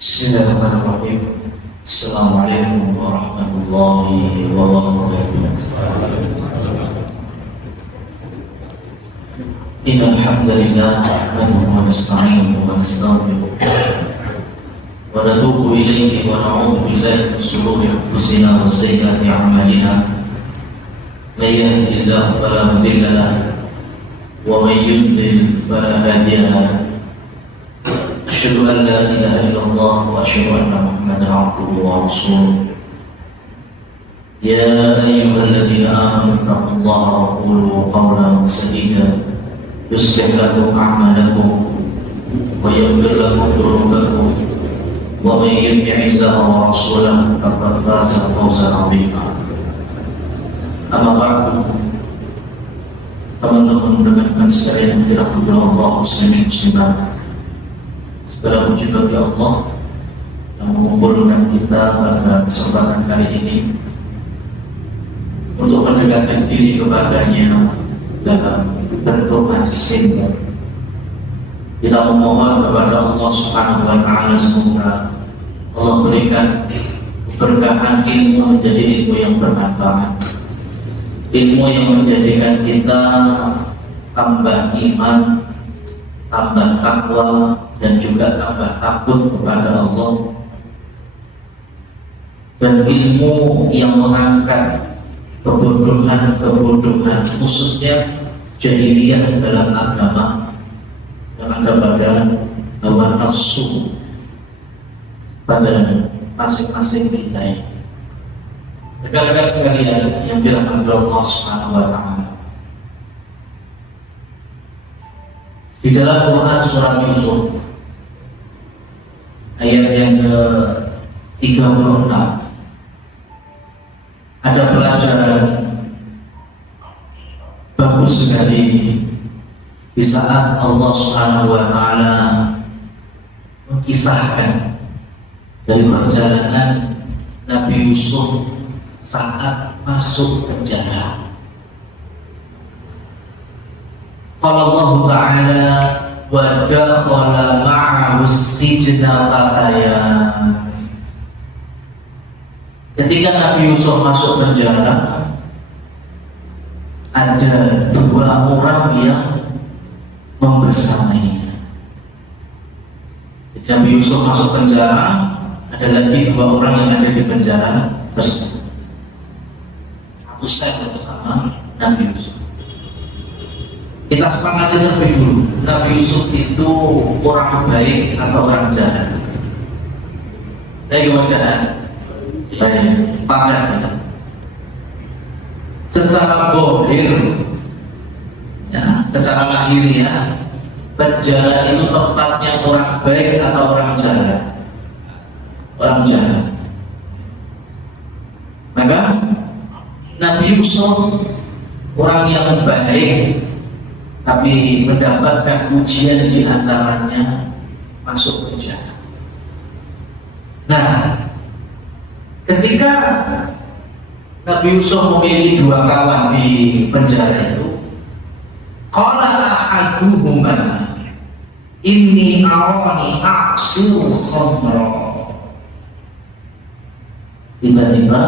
Bismillahirrahmanirrahim. Assalamualaikum warahmatullahi wabarakatuh. Innal hamdalillah nahmaduhu wa nasta'inuhu wa nastaghfiruh wa natubu ilayhi wa na'udzu billahi min shururi anfusina wa sayyiati a'malina. May yahdihillahu fala mudilla lahu wa may yudlil fala hadiya lahu. Asyhadu an la ilaha illallah wa asyhadu anna Muhammadan abduhu wa rasuluh. Ya ayyuhalladzina amanu taqullaha wa qulu qawlan sadida yuslih lakum a'malakum wa yaghfir lakum dhunubakum wa may yuti'illaha wa rasulahu faqad faza fawzan 'azima. Amma ba'du. Teman-teman rekan sekalian yang dirahmati Allah, muslimin muslimat, segala puji bagi Allah yang mengumpulkan kita pada kesempatan kali ini untuk mendekatkan diri kepadanya dalam bentuk majlis. Kita memohon kepada Allah Subhanahu wa Ta'ala, semoga Allah berikan keberkahan ilmu menjadi ilmu yang bermanfaat, ilmu yang menjadikan kita tambah iman, tambah takwa, dan juga tambah takut kepada Allah, dan ilmu yang mengangkat kebodohan khususnya jahiliyah dalam agama yang ada pada hawa nafsu pada masing-masing kita ini. Rekan-rekan sekalian yang dirahmati Allah Subhanahu wa Ta'ala, di dalam Quran surah Yusuf ayat yang ke-36 ada pelajaran bagus sekali di saat Allah Subhanahu wa Ta'ala mengisahkan dari perjalanan Nabi Yusuf saat masuk penjara. Qala Allah Ta'ala wa dakhala ma'ahu sijna fatayan. Ketika Nabi Yusuf masuk penjara, ada dua orang yang membersamainya. Ketika Nabi Yusuf masuk penjara, ada lagi dua orang yang ada di penjara tersebut. Usai bersama Nabi Yusuf. Kita sepakati terlebih dulu, Nabi Yusuf itu orang baik atau orang jahat? Baik atau jahat? Baik, sepakat. Secara bohir, ya, secara lahiriah, penjara itu tempatnya orang baik atau orang jahat? Orang jahat. Maka Nabi Yusuf orang yang baik, tapi mendapatkan ujian di antaranya masuk penjara. Nah, ketika Nabi Yusuf memiliki dua kawan di penjara itu, qala ahaduhuma inni arani a'siru khamra. Tiba-tiba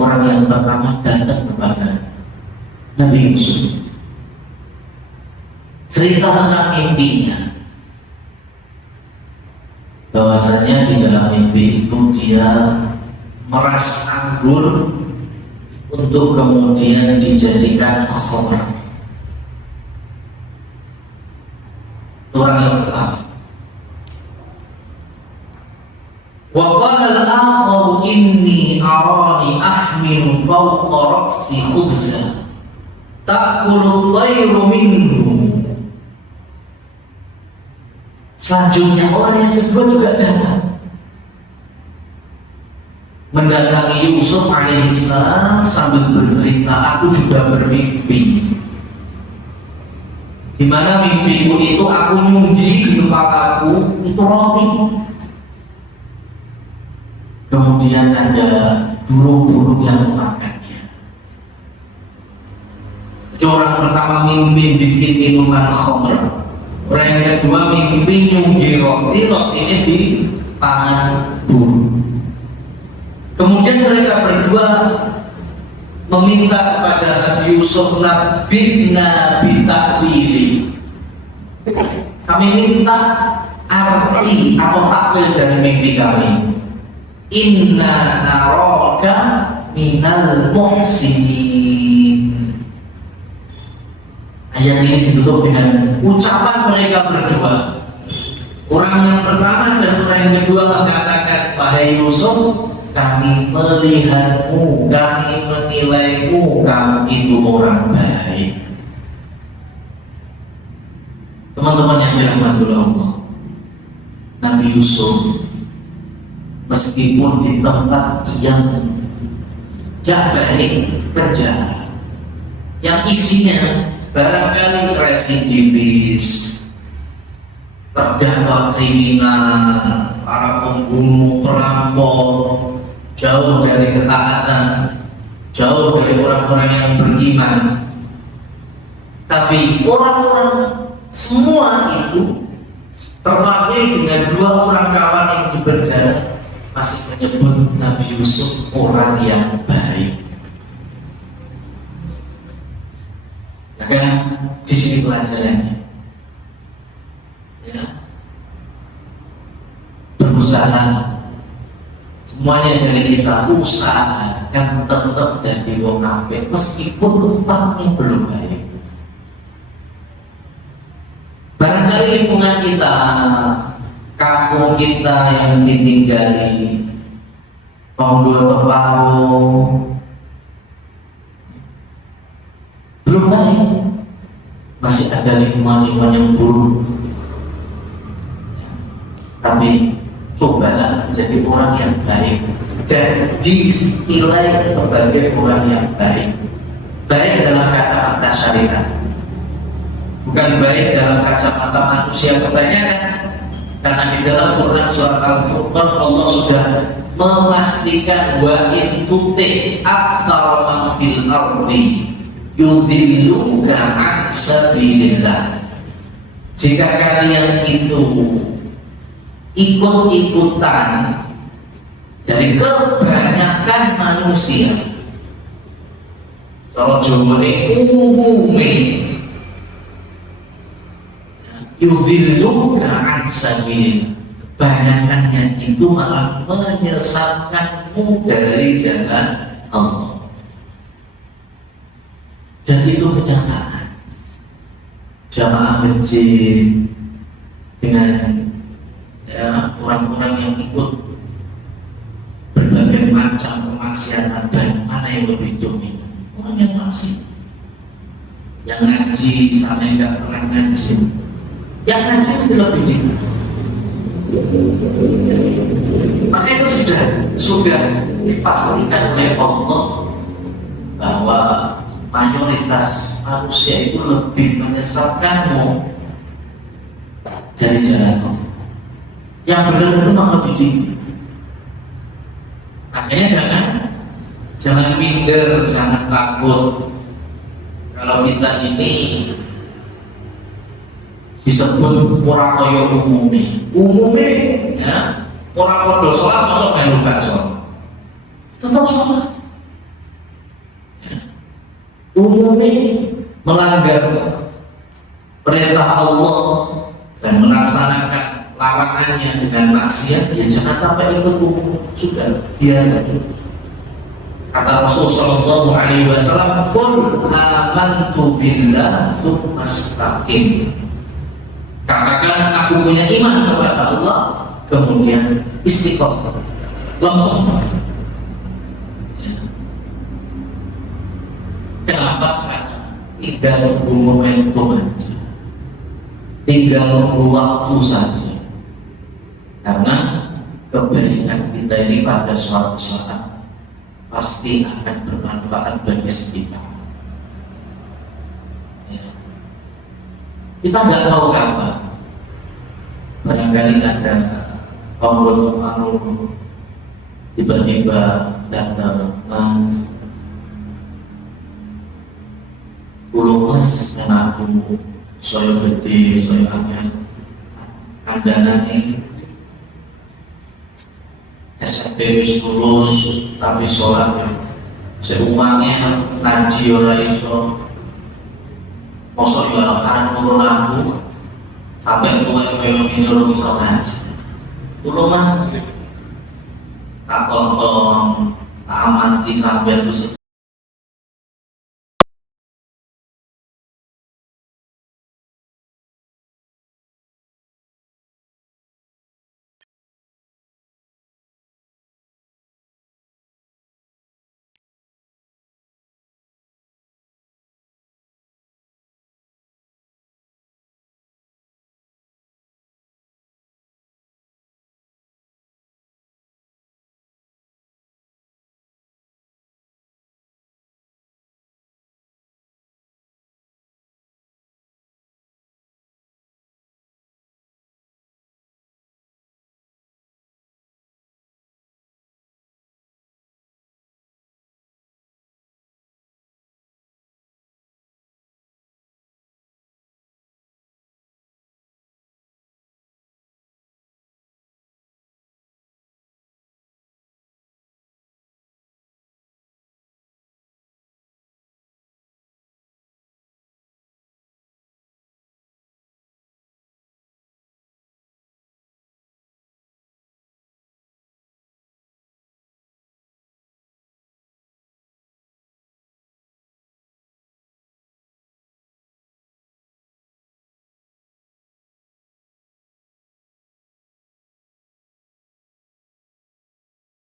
orang yang pertama datang kepada Nabi Yusuf, cerita tentang mimpinya, bahwasanya di dalam mimpi itu dia meras anggur untuk kemudian dijadikan khamr. Orang yang pertama. Wa qala al-akhar inni arani ahmilu fawqa ra'si khubzan ta'kulu at-tayru minhu. Selanjutnya orang yang kedua juga datang, mendatangi Yusuf alaihissalam sambil bercerita, aku juga bermimpi, di mana mimpiku itu aku nyunggi di tempat aku itu roti, kemudian ada burung-burung yang memakannya. Orang pertama mimpi bikin minuman khamr, Orang yang kedua mimpi nyunggi roti ini di tangan burung. Kemudian mereka berdua meminta kepada Nabi Yusuf, nabina bitakwili, kami minta arti atau takwil dari mimpi kami. Inna naroka minal muhsinin. Ayat ini ditutup dengan ucapan mereka berdua. Orang yang pertama dan orang yang kedua mengatakan, wahai Yusuf, kami melihatmu, kami menilaimu, kamu itu orang baik. Teman-teman yang dirahmati Allah, Nabi Yusuf meskipun di tempat yang gak baik kerja, yang isinya barangkali residivis, terdakwa kriminal, para pembunuh, perampok, jauh dari ketaatan, jauh dari orang-orang yang beriman. Tapi orang-orang semua itu terwakili dengan dua orang kawan yang di penjara masih menyebut Nabi Yusuf orang yang baik. Ya kan? Di sini pelajarannya. Ya. Berusaha, semuanya dari kita usaha kan tetap jadi wong apik meskipun tempatnya belum baik. Barangkali lingkungan kita, kampung kita yang ditinggali, tonggo terbangun belum baik, masih ada lingkungan-lingkungan yang buruk. Tapi cobalah jadi orang yang baik dan dinilai sebagai orang yang baik. Baik dalam kacamata syariat, bukan baik dalam kacamata manusia kebanyakan. Karena di dalam Quran surat Al-Furqan Allah sudah memastikan wa in tuti aktsara man fil ardi yudhilluka an sabilillah. Jika kalian itu ikut-ikutan dari kebanyakan manusia, kalau jumlahnya umumnya yudhilluka an sabilillah, kebanyakannya itu malah menyesatkanmu dari jalan Allah. Dan itu kenyataan. Jamaah masjid dengan orang-orang yang ikut berbagai macam kemaksiatan, dan mana yang lebih dominan? Orang yang maksiat, yang ngaji sama yang nggak pernah ngaji. Yang ngaji itu lebih tinggi. Maka itu sudah dipastikan oleh Allah bahwa mayoritas manusia itu lebih menyesatkanmu dari jalan Allah. Yang benar itu memang lebih tinggi. Makanya jangan minder, jangan takut. Kalau kita ini disebut orang kaya umumnya ya, orang kodoh sholat masuk melu gak sholat, tetap sholat ya. Umumnya melanggar perintah Allah dan melaksanakan larangannya dengan maksiat, ya jangan sampai ikut umum, sudah biar. Kata Rasul Sallallahu Alaihi Wasallam, "Qul amantu billah tsumma istaqim." Katakan aku punya iman kepada Allah, kemudian istiqomah, lempeng. Ya. Kenapa? Karena tinggal nunggu momentum aja, tinggal nunggu waktu saja. Karena kebaikan kita ini pada suatu saat pasti akan bermanfaat bagi sekitar. Ya. Kita nggak tahu kapan, barangkali ada pengunjung tiba-tiba datang, Mas, dulu mas, karena aku saya gede, saya angin, kandanan ini SMP wis lulus tapi sholat seumangnya ngaji ora iso, mosok yo ora kan turun lampu sampai tuwa koyo ngene ora iso ngaji. Kulo Mas tak tonton amati sampai ku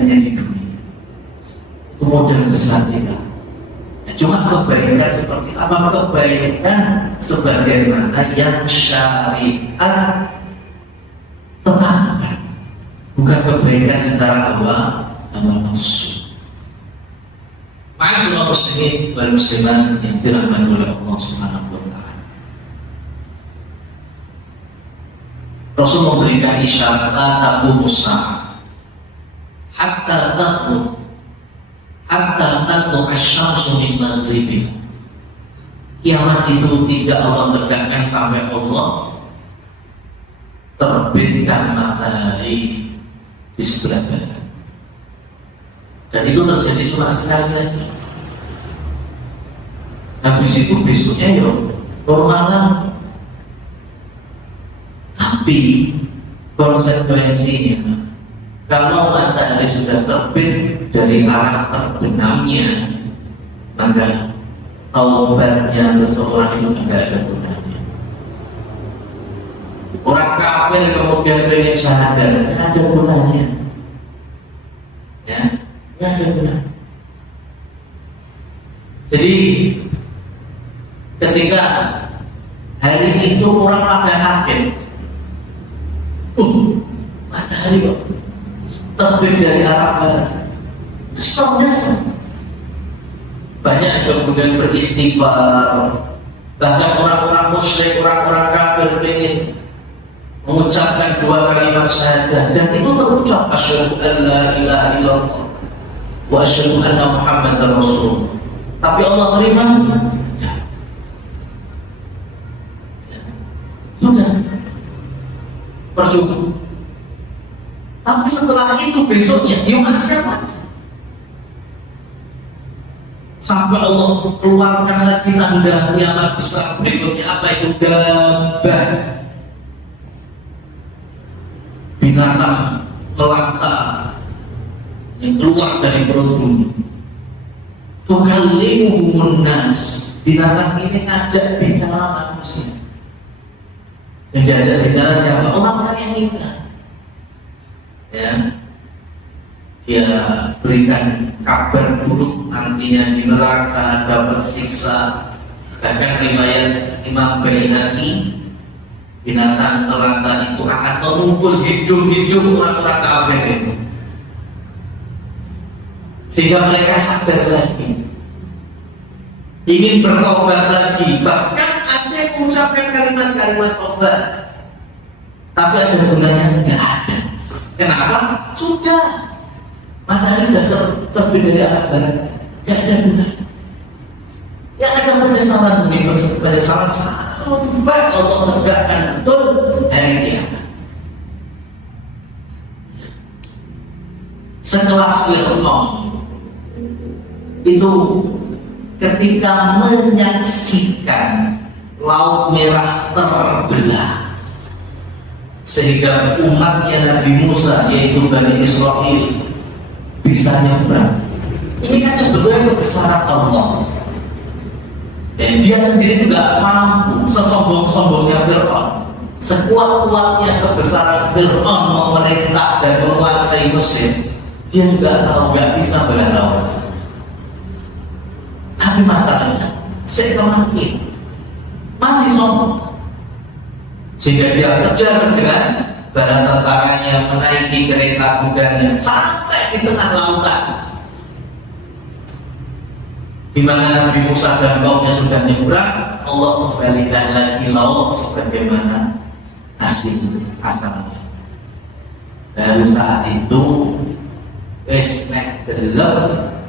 di dunia itu model besar kita. Cuma kebaikan seperti apa? Kebaikan sebagaimana yang syariat tetapkan, bukan kebaikan secara hawa nafsu. Ma'asyiral muslimin wal muslimat yang dirahmati oleh Allah Subhanahu wa taala. Rasul memberikan isyarat tabu musa'ah hatta tatlu asy-syamsu min maghribiha. Kiamat itu tidak Allah tegakkan sampai Allah terbitkan matahari di sebelah barat. Dan itu terjadi cuma sekali aja. Habis itu besoknya ya normal. Tapi konsekuensinya, kalau matahari sudah terbit dari arah terbenamnya, maka taubatnya seseorang itu tidak ada gunanya. Orang kafir kemudian pengen sadar, tidak ada gunanya. Ya, tidak ada gunanya. Jadi ketika hari itu orang pada kaget, matahari kok terbit dari arah barat, kesel. Banyak yang kemudian beristighfar. Bahkan orang-orang musyrik, orang-orang kafir ingin mengucapkan dua kalimat syahadat, dan itu terucap asyhadu an la ilaha illallah wa asyhadu anna muhammadar rasulullah. Tapi Allah terima? Sudah percuma. Tapi setelah itu besoknya dia masih apa? Sampai Allah keluarkan lagi tanda kiamat besar berikutnya. Apa itu? Dabbah, binatang melata yang keluar dari perut bumi. Tukallimuhumun nas, binatang ini ngajak bicara manusia. Yang diajak bicara siapa? Orang-orang yang nikah. Ya, dia berikan kabar buruk nantinya di neraka, dapat siksa. Bahkan riwayat Imam Baihaqi, binatang melata itu akan mengumpul hidup-hidup orang-orang kafir itu, sehingga mereka sadar lagi, ingin bertobat lagi. Bahkan ada yang mengucapkan kalimat-kalimat tobat, tapi ada gunanya? Enggak ada. Kenapa? Sudah matahari sudah terbit dari arah barat, enggak ada gunanya. Yang ada penyesalan demi penyesalan selalu sampai Allah tegakkan betul hari kiamat. Sekelas Fir'aun itu ketika menyaksikan Laut Merah terbelah sehingga umatnya Nabi Musa yaitu Bani Israel bisa nyebrang. Ini kan sebetulnya kebesaran Allah. Dan dia sendiri juga mampu, sesombong-sombongnya Fir'aun, sekuat-kuatnya kebesaran Fir'aun memerintah dan menguasai Mesir, dia juga tahu gak bisa belah laut. Tapi masalahnya, sekelaki masih sombong. Sehingga dia kejar dengan bala tentaranya menaiki kereta kudanya sampai di tengah lautan, di mana Nabi Musa dan kaumnya sudah nyebrang. Allah kembalikan lagi laut sebagaimana asalnya. Baru saat itu nek gelap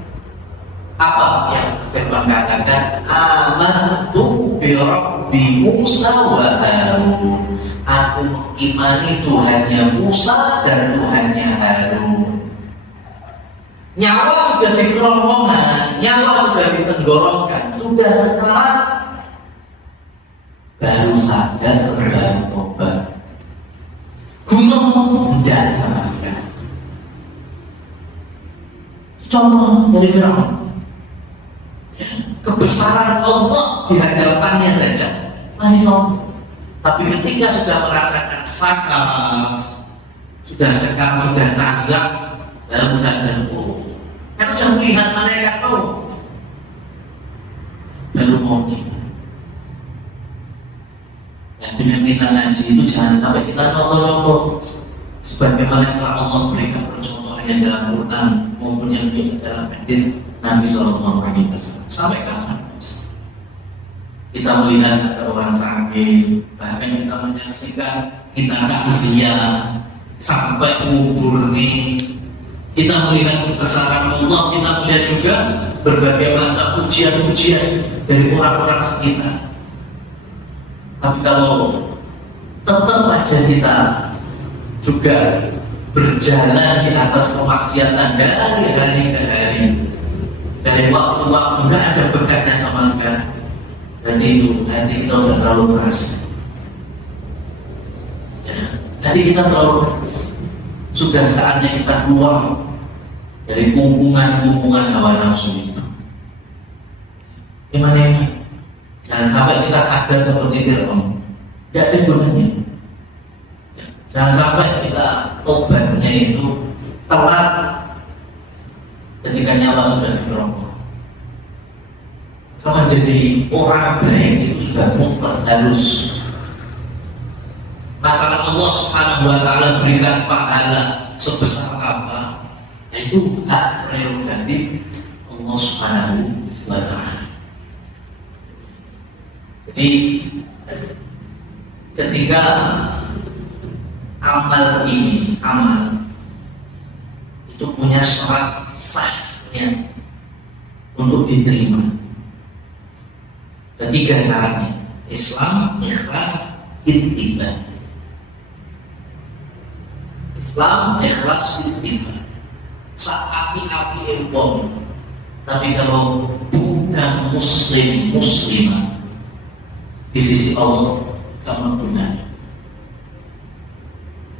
apa yang Firman katakan, amantu bi Rabbi Musa wa Harun, aku mengimani Tuhannya Musa dan Tuhannya Harun. Nyawa sudah dikerongkongan, nyawa sudah ditenggorongkan, sudah sekarat, baru sadar, baru tobat. Gunung tidak sama sekali. Contoh dari Fir'aun, kebesaran Allah di hadapannya saja masih sombong. Tapi ketika sudah merasakan sakar, sudah sekar, sudah nazak, lalu sadar, oh, karena sudah melihat malaikat maut, baru mau ini. Dan dengan kita ngaji itu jangan sampai kita nonton-nonton sebagaimana yang telah Allah berikan percontohannya dalam Quran maupun yang dalam hadis Nabi Sallallahu Alaihi Wasallam. Sampai kapan kita melihat ada orang sakit, bahkan kita menyaksikan, kita takziah sampai kubur nih, kita melihat kebesaran Allah, kita melihat juga berbagai macam ujian-ujian dari orang-orang sekitar. Tapi kalau tetap aja kita juga berjalan di atas kemaksiatan dari hari ke hari, dari waktu-waktu nggak ada bekasnya sama sekali, dan itu hati kita udah terlalu keras. Hati kita terlalu keras. Sudah saatnya kita keluar dari kumpungan-kumpungan hawa nafsu itu. Gimana ini? Jangan sampai kita sadar seperti Fir'aun, tidak ada gunanya. Jangan sampai kita tobatnya itu telat ketika nyawa sudah dikerongkong. Kalau jadi orang baik itu sudah mutlak halus. Masalah Allah Subhanahu wa Ta'ala berikan pahala sebesar apa, itu hak prerogatif Allah Subhanahu wa Ta'ala. Jadi ketika amal itu punya syarat sahnya untuk diterima. Ketiga syaratnya, Islam, ikhlas, ittiba. Islam, ikhlas, ittiba. Saat api ilmu, tapi kalau bukan muslimah di sisi Allah, kamu benar.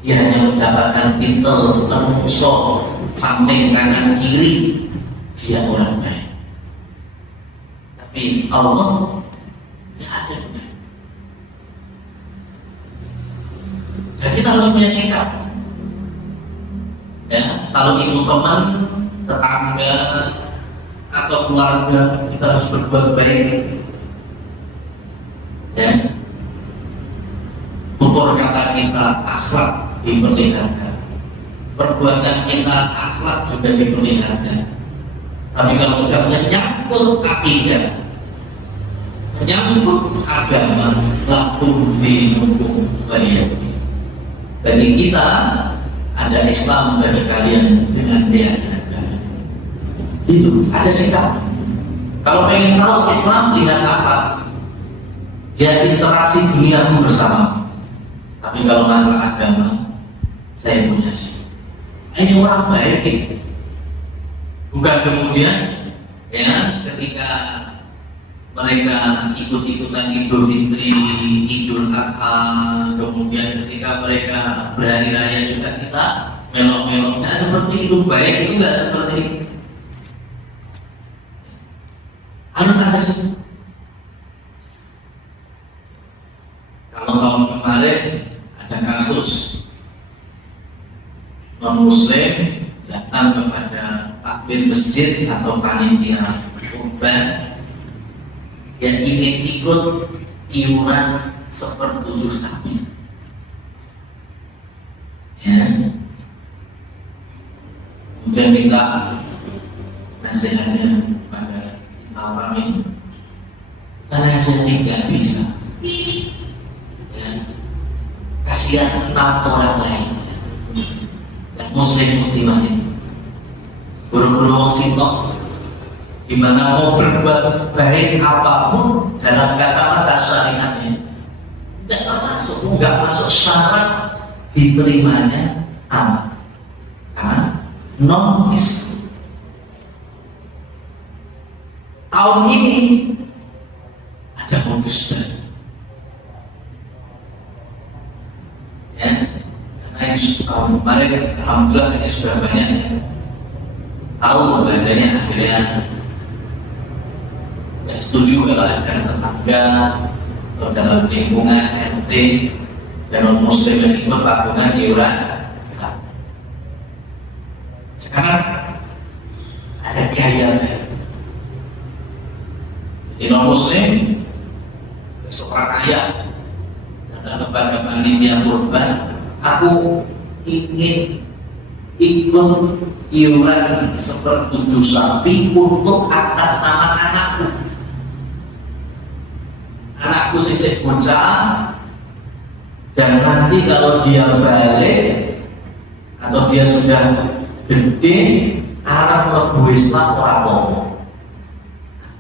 Dia hanya mendapatkan titel penungso samping kanan kiri, dia orang baik. Tapi Allah tidak ada benar. Dan kita harus punya sikap. Ya, kalau itu teman, tetangga, atau keluarga, kita harus berbuat baik. Ya, tutur kata kita, akhlak diperlihatkan, perbuatan kita, akhlak juga diperlihatkan. Tapi kalau sudah menyangkut akidah, menyangkut agama, lakum dinukum waliyadin. Bagi kita ada Islam, bagi kalian dengan keyakinan. Itu ada sikap. Kalau pengen tahu Islam, lihat akhlak. dia interaksi dunia pun bersama. Tapi kalau masalah agama, saya punya sih. Ini orang baik, bukan kemudian ya ketika mereka ikut-ikutan Idul Fitri, Idul Adha, kemudian ketika mereka berhari raya juga kita melok-melok. Nah, seperti itu baik itu nggak seperti itu. Harus ada sih. Kalau tahun kemarin ada kasus non Muslim datang kepada takbir masjid atau panitia kurban, dia ingin ikut iuran 1/7 sapi. Ya. Kemudian minta nasihatnya pada orang ini, karena saya tidak bisa. Ya. Kasihan 6 orang lain dan muslimah itu buru-buru sitok, dimana mau berbuat baik apapun dalam kacamata syariatnya nggak masuk syarat diterimanya amal karena non Islam. Tahun ini ada modus baru, ya, karena tahun kemarin alhamdulillah ini sudah banyak ya tahu bahasanya akhirnya ya, setuju kalau ada tetangga atau dalam lingkungan RT dan non muslim yang ikut tabungan iuran. Sekarang ada gaya baru. Jadi non muslim besok kaya datang kepada panitia kurban, aku ingin ikut iuran 1/7 sapi untuk atas nama anakku. Anakku sisik bocah, dan nanti kalau dia balik atau dia sudah gede, arep mlebu Islam ora apa-apa.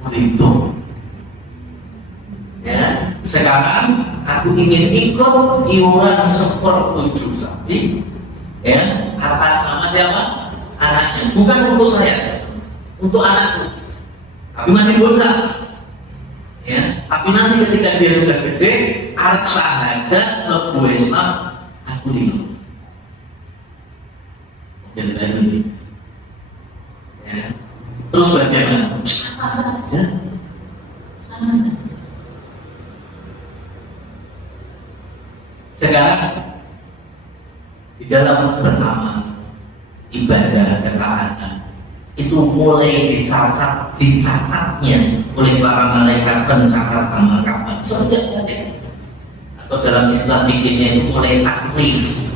Aku itu. Ya, sekarang aku ingin ikut iuran 1/7 sapi, ya, atas nama siapa? Anaknya, bukan untuk saya, untuk anakku. Tapi masih bocah, ya. Tapi nanti ketika dia sudah gede, arep syahadat mlebu Islam, aku dulu. Dan baru, ya. Terus bagaimana? Sama saja, sama saja. Sekarang di dalam beramal, ibadah, ketaatan itu mulai dicatatnya oleh para malaikat pencatat amal kapan sejak tadi, atau dalam istilah fikihnya itu mulai taklif,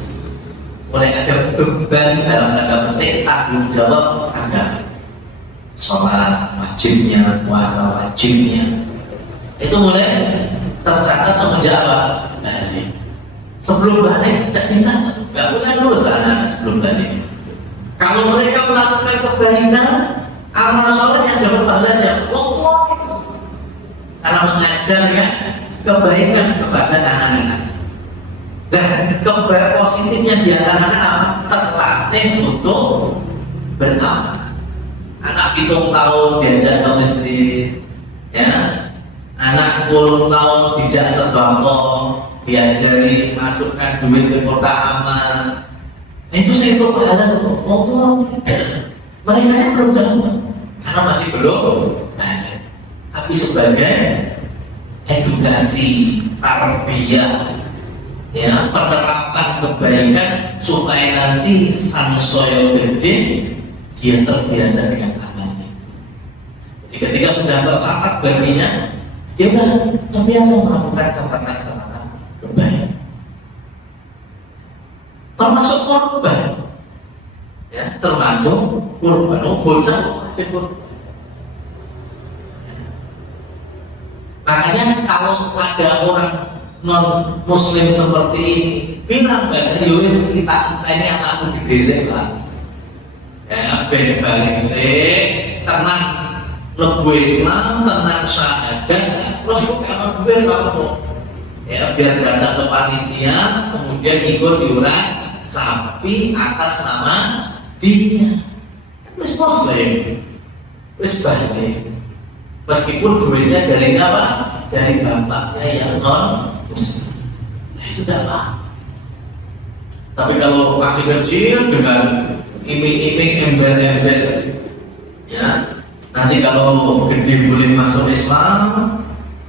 mulai ada beban dalam tanda petik tanggung jawab agama, sholat wajibnya, puasa wajibnya, itu mulai tercatat semenjak apa? Balik. Sebelum balik tidak bisa, nggak punya dosa sebelum balik. Kalau mereka melakukan kebaikan, amal sholat yang dapat pahala siapa? Allah. Karena mengajarkan kebaikan kepada anak-anak. Dan kebaikan positifnya di anak-anak apa? Terlatih untuk beramal. Anak 7 tahun diajak ke masjid, ya. Anak 10 tahun dijak sembako, diajari masukkan duit ke kotak amal. Itu saya itu pahala Allah. Mereka yang belum tahu karena masih belum banyak. Tapi sebagai edukasi tarbiyah, ya, penerapan kebaikan supaya nanti sansaya gede dia terbiasa dengan amalnya. Jadi ketika sudah tercatat baginya, dia sudah terbiasa melakukan catatan kebaikan. Termasuk korban, ya, termasuk korban. Bocah wajib korban. Makanya kalau ada orang non muslim seperti ini bilang bahasa Indonesia, kita ini anakku di desa lah, ya, ben balik sih tenang lebu Islam, tenang syahadat, terus kok kayak biar kamu ya biar datang ke panitia kemudian ikut iuran sapi atas nama dirinya. Wis muslim, wis balik. Meskipun duitnya dari siapa? Dari bapaknya yang non muslim. Nah, itu tidak apa. Tapi kalau masih kecil dengan iming-iming embel-embel, ya nanti kalau gede boleh masuk Islam,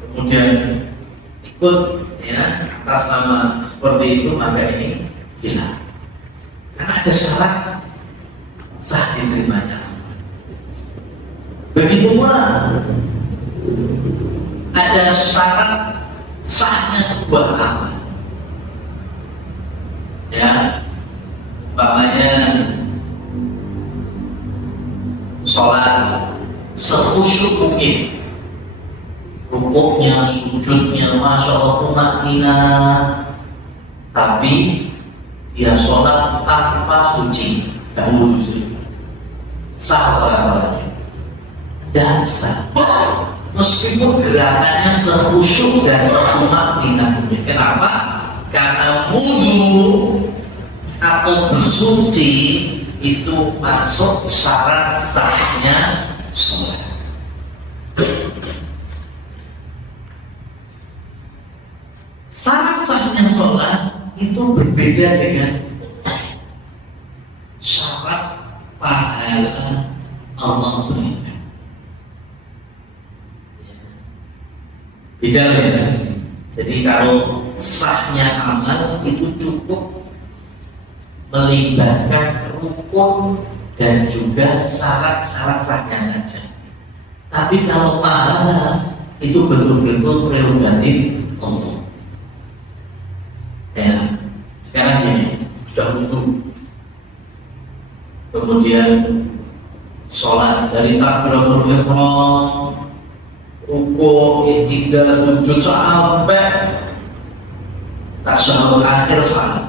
kemudian ikut ya atas nama seperti itu, maka ini hilang. Karena ada syarat sah diterimanya. Begitu pula ada syarat sahnya sebuah amal. Ya, umpamanya sholat sekhusyuk mungkin, rukuknya, sujudnya, masya Allah tumakninah, tapi dia sholat tanpa suci, dahulu sah orang-orang dan sah. Meskipun gerakannya sekhusyuk dan setumakninah. Kenapa? Karena wudu atau bersuci itu masuk syarat sahnya sholat. Syarat sahnya sholat itu berbeda dengan syarat pahala Allah berikan. Beda ya. Jadi kalau sahnya amal itu cukup melibatkan rukun dan juga syarat-syarat sahnya saja. Tapi kalau pahala itu betul-betul prerogatif Allah. Ya, sekarang gini, sudah wudu, kemudian sholat dari takbiratul ihram, rukuk, i'tidal, sujud sampai tasyahud akhir salat.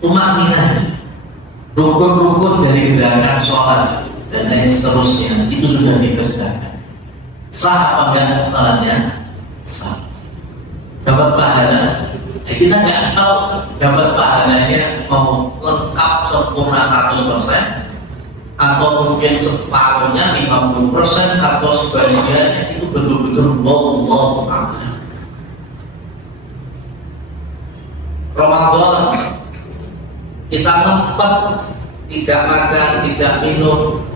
Tumakninah, rukun-rukun dari gerakan sholat dan lain seterusnya itu sudah dikerjakan. Sah apa enggak sholatnya? Sah. Dapat pahala? Kita nggak tahu dapat pahalanya mau lengkap sempurna 100%. Atau mungkin separuhnya 50% atau sebaliknya, itu betul-betul wallahu a'lam. Ramadan kita ngempet, tidak makan, tidak minum,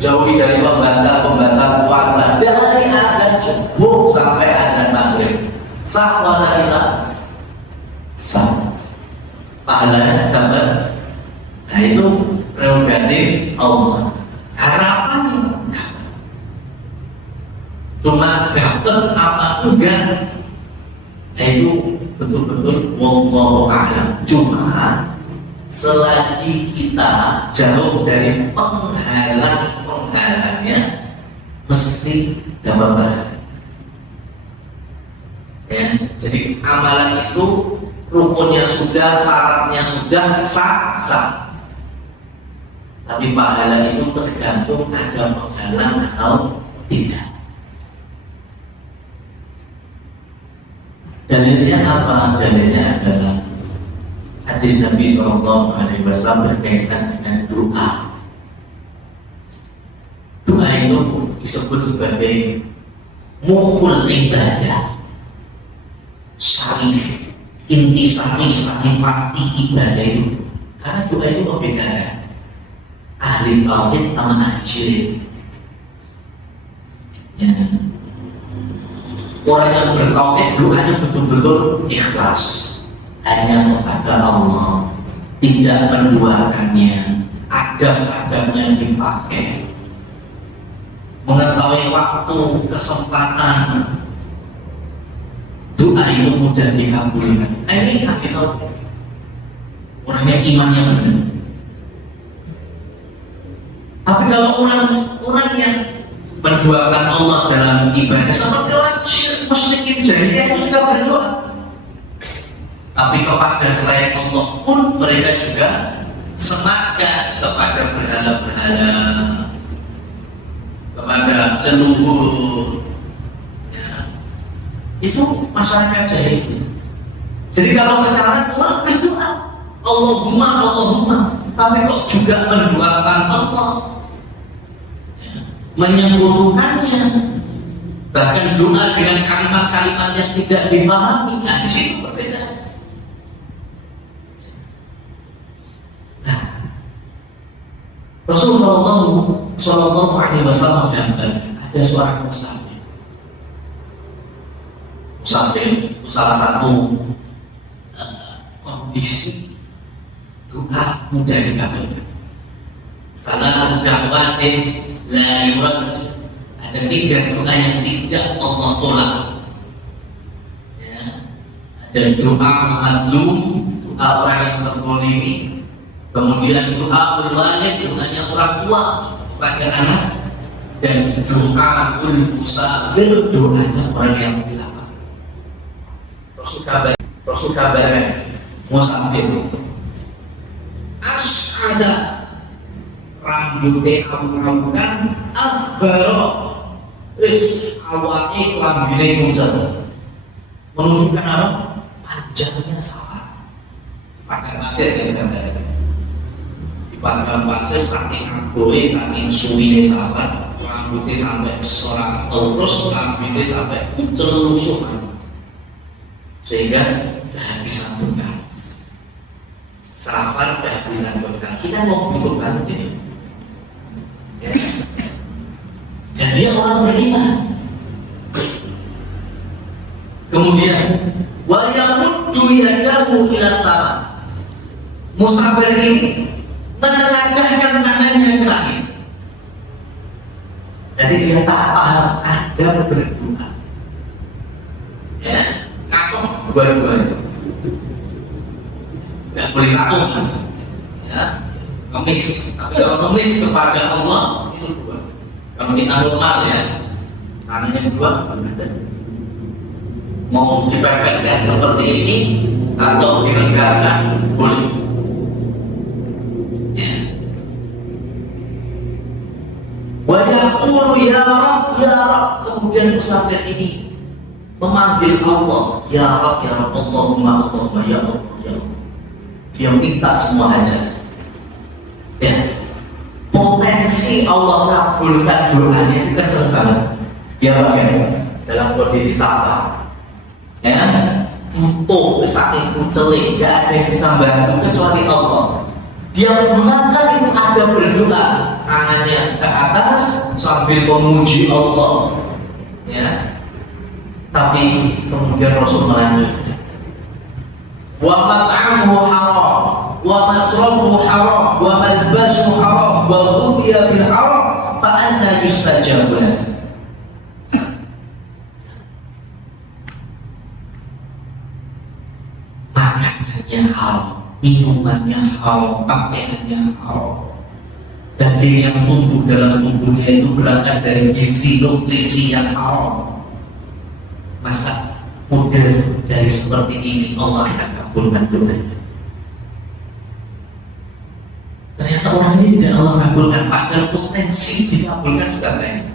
jauhi dari pembatal puasa dari adzan subuh sampai adzan maghrib. Sah puasa kita? Sah. Pahalanya dapat. Nah itu prerogatif Allah. Harapannya cuma dapat apa enggak, nah itu betul-betul wallahu a'lam. Cuma selagi kita jauh dari penghalang-penghalangnya mesti dapat pahala. Ya, jadi amalan itu rukunnya sudah, syaratnya sudah, sah. Tapi pahala itu tergantung ada penghalang atau tidak. Dalilnya apa? Dalilnya adalah hadis Nabi SAW berkaitan dengan doa. Doa itu disebut sebagai mukhul ibadah, sari, intisari mati ibadah itu. Karena doa itu membedakan ahli tauhid sama ahli syirik. Ya. Orang yang bertauhid doanya betul-betul ikhlas, hanya kepada Allah, tidak menduakannya, adab-adabnya dipakai, mengetahui waktu, kesempatan, doa itu mudah dikabulkan. Ini ahli tauhid, orang yang imannya benar. Tapi kalau orang yang menduakan Allah dalam ibadah seperti orang syirik musyrikin jahiliyah itu juga berdoa, tapi kepada selain Allah pun mereka juga sematkan kepada berhala-berhala, kepada leluhur, Itu masyarakat jahiliyah. Jadi kalau sekarang orang berdoa Allahumma Allahumma, tapi kok juga mendoakan Allah, menyempurnakannya, bahkan doa dengan kalimat-kalimat yang tidak difahami. Nah, di situ perbedaan. Nah, Rasulullah Shallallahu Alaihi Wasallam mengatakan ada seorang musafir salah satu kondisi doa mudah dikabulkan. Salah dakwatin la yurad, ada 3 doa yang tidak Allah tolak. Ya. Ada doa madlum, doa orang yang terzalimi, kemudian doa ulwalid, doanya orang tua kepada anak, dan doa musafir, doanya orang yang bersabar. Rasul kabar musafir asy'ada, rambutnya awang-awangan, akhbaro awake lambine muncul, menunjukkan apa? Panjangnya safar. Padang pasir yang ada di padang pasir, saking agoe, saking suwine safar, rambutnya sampai seorang terus, lambine sampai terlusuhan, sehingga kehabisan bekal. Safar kehabisan bekal, kita mau butuh banget ini. Ya. Dan dia orang beriman. Kemudian wa yamuddu yadahu ila sama. Musafir ini menengadahkan tangannya ke langit. Jadi dia tak paham ada berdoa. Ya, ngatok dua-duanya. Nggak boleh satu, mas. Ya, ngemis. Tapi kalau ngemis kepada Allah itu 2. Kalau kita normal ya, tangannya 2 benar. Mau dipepetkan seperti ini atau diregangkan boleh. Ya. Wa yaqulu ya Rabb, kemudian musafir ini memanggil Allah, ya Rabb, Allahumma Allahumma, ya Allah, ya Allah. Dia minta semua hajat. Ya, potensi Allah kabulkan doanya itu kecil banget. Ya bagaimana? Dalam kondisi safar, ya, butuh saking kucelik, gak ada yang bisa bantu kecuali Allah. Dia menggunakan itu ada berdoa, tangannya ke atas sambil memuji Allah. Ya, tapi kemudian Rasul melanjutkan, wa mat'amuhu haram, wa masrabuhu haram, wa malbasuhu haram, wa ghudhiya bil haram, fa anna yustajabu lahu. Makanannya haram, minumannya haram, pakaiannya haram, daging yang tumbuh dalam tubuhnya itu berangkat dari gizi nutrisi yang haram. Masa model dari seperti ini Allah akan kabulkan doanya? Ternyata orang ini tidak Allah kabulkan, padahal potensi dikabulkan juga banyak.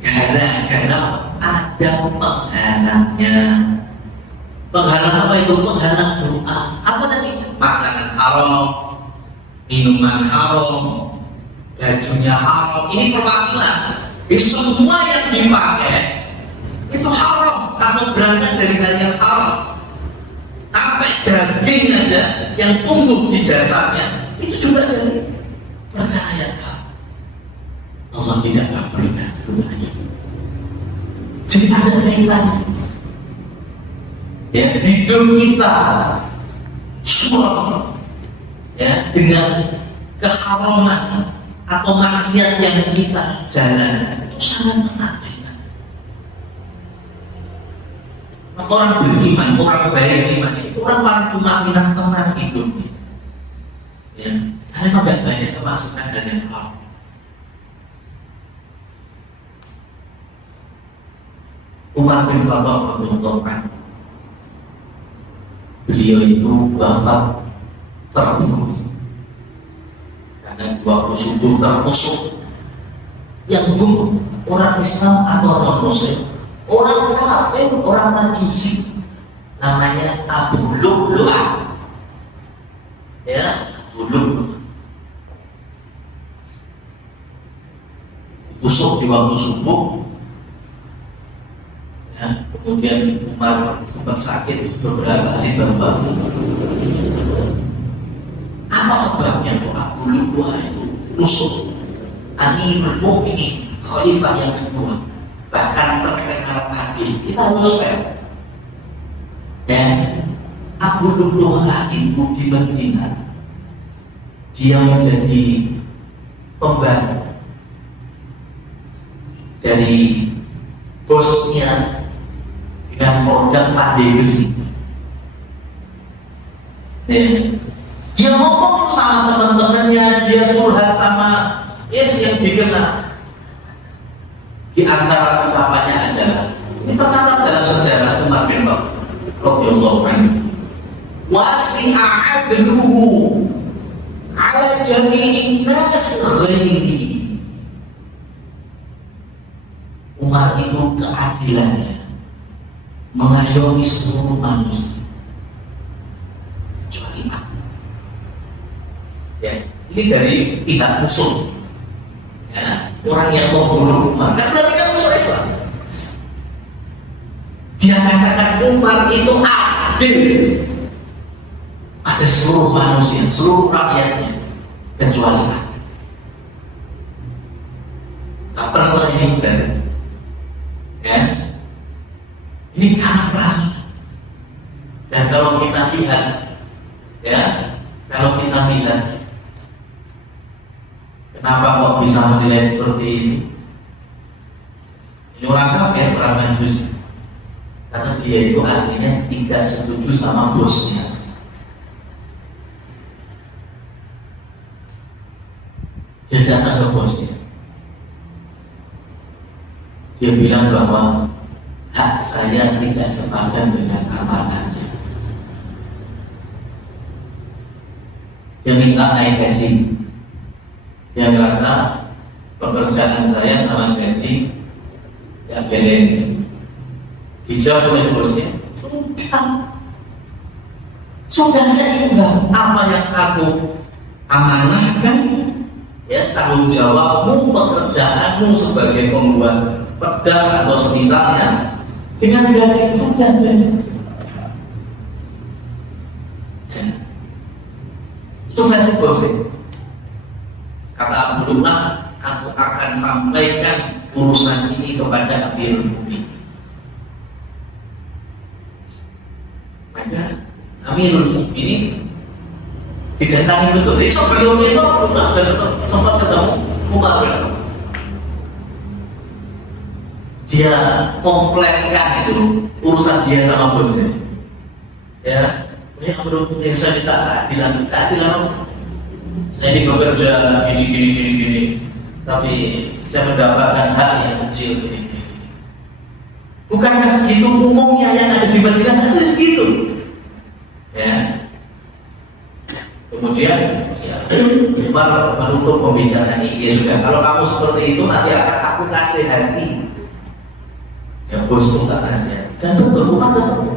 Gara-gara ada penghalangnya. Penghalang apa itu? Penghalang doa. Apa tadi? Makanan haram, minuman haram, bajunya haram. Ini perwakilan. Semua yang dipakai itu haram, atau berangkat dari hal yang haram. Sampai daging aja yang tumbuh di jasadnya itu juga dari perkara yang haram. Allah tidak kabulkan doanya. Jadi ada kaitannya. Ya, hidup kita suram, ya, dengan keharaman atau maksiat yang kita jalankan itu sangat erat. Maka orang beriman, orang baik iman itu orang paling tumakinah tenang hidupnya. Ya, karena tidak banyak kemasukan dan yang haram. Umar bin Khattab radhiyallahu anhu, beliau itu wafat terbunuh karena 20 subuh tertusuk. Yang bunuh orang Islam atau non Muslim orang kafir, orang Majusi, namanya Abu Lu'lu'ah. Ya, Abu Lu'lu'ah. Busuk di waktu subuh. Ya, kemudian Umar sempat sakit beberapa hari baru bangun. Apa sebabnya kok Abu Lu'lu'ah itu busuk? Amirul Mukminin, khalifah yang kedua, bahkan terkenal adil. Kita harus fair. Dan Abu Lu'lu'ah itu di Madinah, dia menjadi pembantu dari bosnya dengan produk pandai besi. Dia ngomong sama teman-temannya, dia curhat sama yang dikenal. Di antara ucapannya adalah, ini tercatat dalam sejarah Umar bin Khattab radhiyallahu anhu, wasi'a adluhu ala jami'in nas ghairihi. Umar itu keadilannya mengayomi seluruh manusia kecuali aku. Ya, ini dari pihak musuh. Ya, orang yang membunuh Umar kan berarti kan musuh Islam. Dia katakan Umar itu adil pada seluruh manusia, seluruh rakyatnya kecuali aku. Tak pernah ini berarti. Ya, ini karena perasaan. Dan kalau kita lihat, ya, kalau kita lihat, kenapa kok bisa menilai seperti ini? Ini orang kafir, orang Majusi, karena dia itu aslinya tidak setuju sama bosnya. Dia datang ke bosnya. Dia bilang bahwa hak saya tidak sepadan dengan amanahnya. Dia minta naik gaji. Dia merasa pekerjaan saya sama gaji ya beda. Dijawab oleh bosnya, sudah seimbang apa yang aku amanahkan, ya, tanggung jawabmu, pekerjaanmu sebagai pembuat pedang atau semisalnya dengan gaji sudah beda. Itu versi bosnya. Kata Abu Lu'lu'ah, aku akan sampaikan urusan ini kepada Amirul Mukminin. Maka Amirul Mukminin didatangi betul. Jadi sebelumnya itu Abu Lu'lu'ah sempat ketemu Umar bin Khattab. Dia komplainkan itu urusan dia sama bosnya. Ya, ini Amirul Mukminin, saya minta keadilan. Saya ini bekerja gini, tapi saya mendapatkan hak yang kecil ini. Bukankah segitu umumnya yang ada di Madinah itu segitu? Ya. Kemudian ya, Umar menutup pembicaraan ini. Ya sudah, kalau kamu seperti itu nanti akan aku kasih hati. Ya bosmu tak kasih. Dan betul Umar ketemu.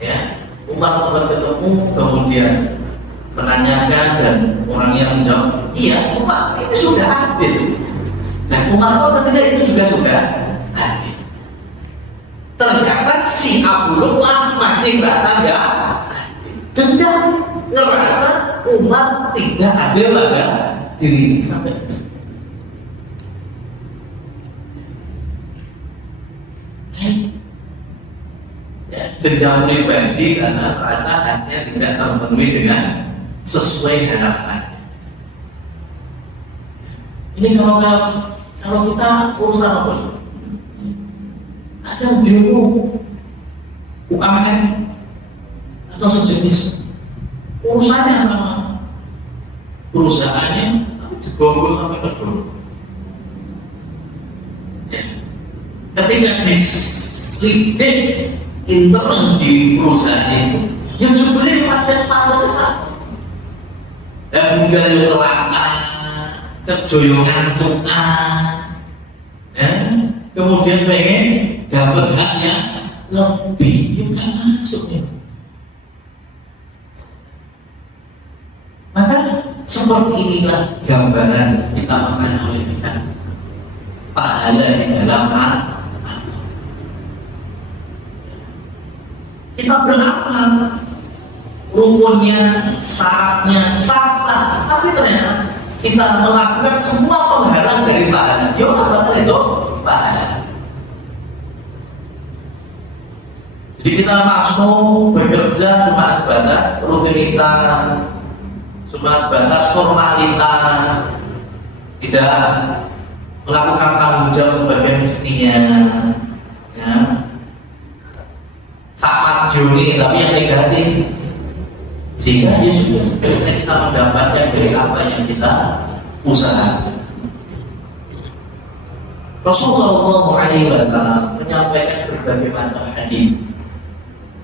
Ya, Umar sempat ketemu, kemudian menanyakan dan orang yang menjawab, iya Umar ini sudah adil. Dan Umar tahu ketika itu juga sudah adil. Ternyata si Abu Lu'lu'ah masih merasa nggak adil. Dan ngerasa Umar tidak adil pada diri sampai. Ya, dendam pribadi karena rasa hatinya tidak terpenuhi dengan sesuai harapan. Ini kalau kita urusan apa? Ada demo UMKM atau sejenis, urusannya sama perusahaannya, tapi diborgol sampai ke bawah. Ya. Ketika diselidik internal di perusahaan itu, yang sebenarnya pasien-pasien satu. Dan budaya kelangkaan, kerjoyongan tuan, kemudian pengen dapat haknya lebih, ya nggak masuk ya. Maka seperti inilah gambaran kita makan oleh kita pahala di dalam kita beramal, rukunnya, syaratnya sah-sah, tapi ternyata kita melakukan semua penghalang dari pahala. Ya apa itu pahala? Jadi kita masuk bekerja cuma sebatas rutinitas, cuma sebatas formalitas, tidak melakukan tanggung jawab sebagai mestinya, ya. Sangat juni tapi yang negatif, sehingga ya sudah kita mendapatkan dari apa yang kita usahakan. Rasulullah SAW menyampaikan berbagai macam hadis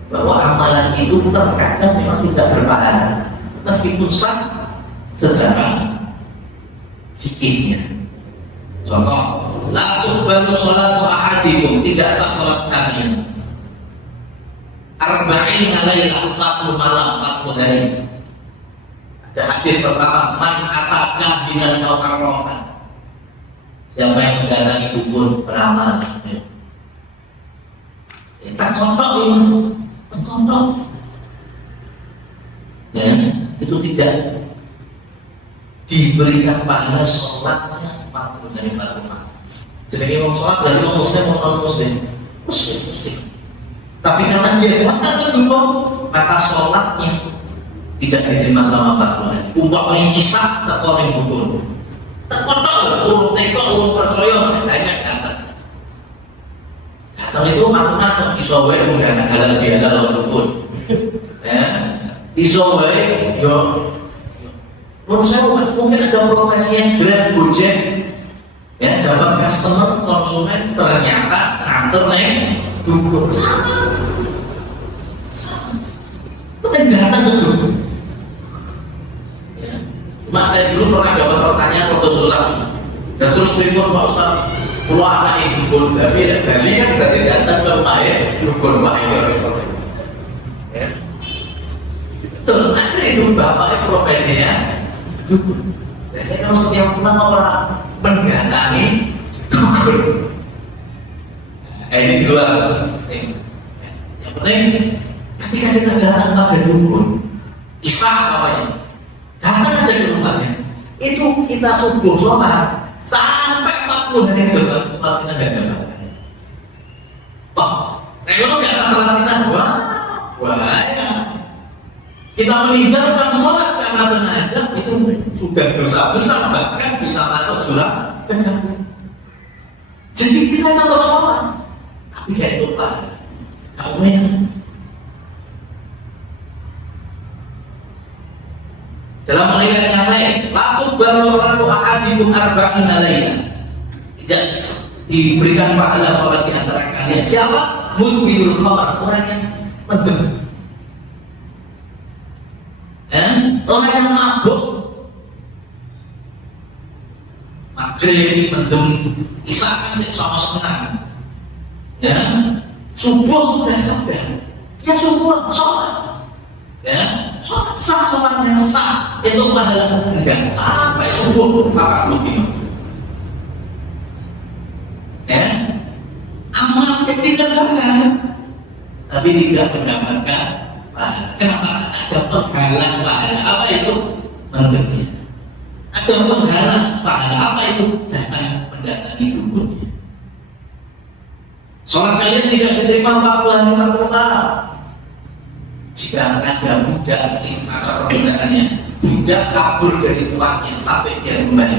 bahwa amalan itu terkadang memang tidak berpahala meskipun sah secara fikihnya. Contoh, la tuqbalu sholatu ahadikum, tidak sah salat kalian. Arba'ina lailah, 40 malam, 40 hari. Ada hadis pertama, man ataka binan tawakkalna. Siapa yang mendatangi dukun beramal, tak kontok ini, tak kontok. Ya, itu tidak diberikan pahala sholatnya 40 dari 40 malam. Jadi orang sholat dari orang muslim atau non muslim, muslim. Tapi karena dia datang ke dukun, maka sholatnya tidak diterima selama 40 hari. Umpamanya isak tak orang dukun, tak kontok, urut teko, urut percaya, banyak datang. Datang itu macam-macam, isowe udah halal dia halal dukun. Ya, isowe yo. Menurut saya mungkin ada profesi yang Grab, Gojek, ya, dapat customer, konsumen, ternyata nganter nih dukun. Itu kan datang ke dukun. Ya. Cuma saya dulu pernah dapat pertanyaan waktu susah, dan terus pikir Pak Ustaz, kalau anak ibu dukun, tapi ya Bali kan berarti datang ke rumah ya, dukun bahaya. Ya. Betul, ada itu bapaknya profesinya dukun. Biasanya kalau setiap pulang orang mendatangi dukun. Ini di luar. Yang penting ketika kita datang pada dukun, isah namanya, datang aja ke rumahnya. Itu kita subuh sholat sampai 40 hari ke depan, sholat kita nggak dapat. Wah, kalau nggak salah sisa, wah, ya. Kita meninggalkan sholat karena sengaja, itu sudah dosa besar, bahkan bisa masuk jurang penyakit. Jadi kita tetap sholat, tapi kayak itu Pak, kamu yang dalam riwayat yang lain, laku baru sholat ahadikum arba'ina lailah, tidak diberikan pahala sholat di antara kalian. Siapa? Mudminul khamar, orang yang mendem. Orang yang mabuk, maghrib, mendem, isya kan sama senang. Ya, subuh sudah sadar, ya subuh sholat, ya sholat sah, sholatnya sah, itu pahala enggak sampai subuh apa begini. Ya, amal tidak salah, tapi tidak mendapatkan pahala. Kenapa? Ada penghalang pahala. Apa itu? Mengerti. Ada penghalang pahala. Apa itu? Datang mendatangi dukun. Sholat kalian tidak diterima 40 hari 40 malam. Jika Anda budak di masa perbudakannya, budak kabur dari tuannya sampai dia kembali.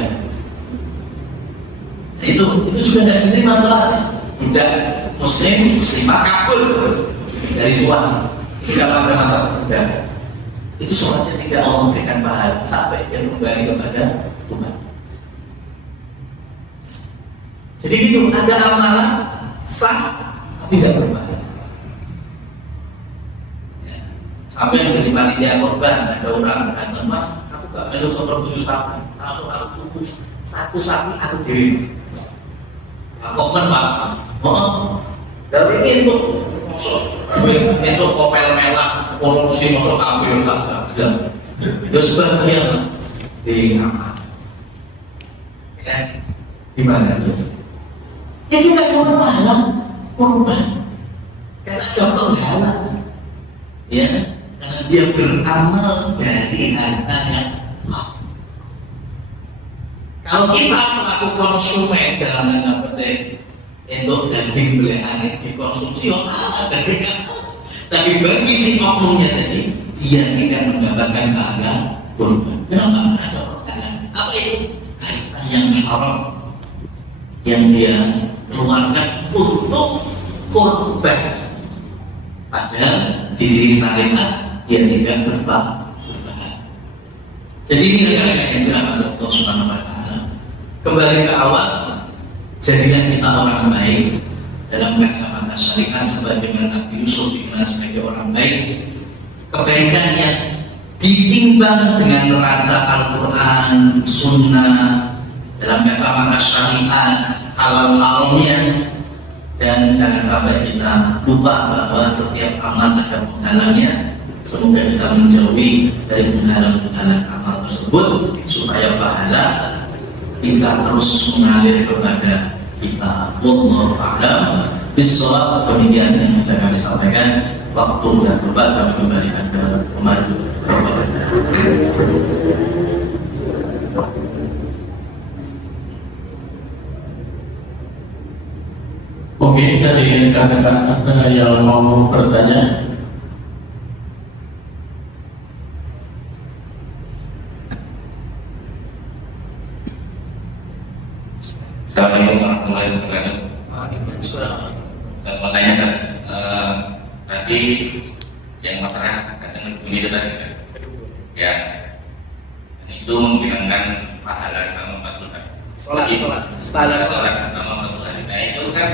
Nah, itu juga tidak diterima sholatnya. Budak muslim, muslimah kabur dari tuan. Tidak pada masa perbudakan, itu sholatnya tidak Allah memberikan pahala sampai dia kembali kepada Tuhan. Jadi gitu, ada amalan sah tapi tidak berpahala. Ya. Sampai menjadi panitia korban, ada orang datang, Mas, aku gak melu sotor 7 sapi, langsung aku tunggu 1 sapi aku kirim. Kok Pak? Oh, dari itu masuk duit itu kopel mewah korupsi masuk kabel tak ada. Ya sebagian di apa? Ya, gimana terus? Ya kita coba pahala korban karena ada penghala, ya, karena dia beramal dari hartanya. Kalau kita selaku konsumen dalam tanda petik itu daging belian dikonsumsi, ya salah daging. Tapi bagi si oknumnya tadi, dia tidak mendapatkan pahala korban. Kenapa? Ada perkara. Apa itu? Harta yang haram yang dia keluarkan untuk korban. Padahal di sisi syariat dia tidak berpahala. Jadi ini rekan-rekan yang dirahmati Allah Subhanahu wa Ta'ala. Kembali ke awal, jadilah kita orang baik dalam kacamata syariat sebagaimana Nabi Yusuf dikenal sebagai orang baik. Kebaikan yang ditimbang dengan neraca Al-Quran, Sunnah dalam kacamata syariat, halal-halalnya, dan jangan sampai kita lupa bahwa setiap amal ada penghalangnya. Semoga kita menjauhi dari penghalang-penghalang amal tersebut supaya pahala bisa terus mengalir kepada kita. Wallahu a'lam bishawab. Demikian yang bisa kami sampaikan. Waktu dan tempat kami kembalikan ke Umar. Oke, dari rekan-rekan ada yang mau bertanya? Assalamualaikum warahmatullahi wabarakatuh. Waalaikumsalam. Saya mau tanya tadi yang masalah katanya bunyi itu tadi kan? Ya, itu menghilangkan pahala selama 40 hari. Pahala sholat selama 40 hari. Nah itu kan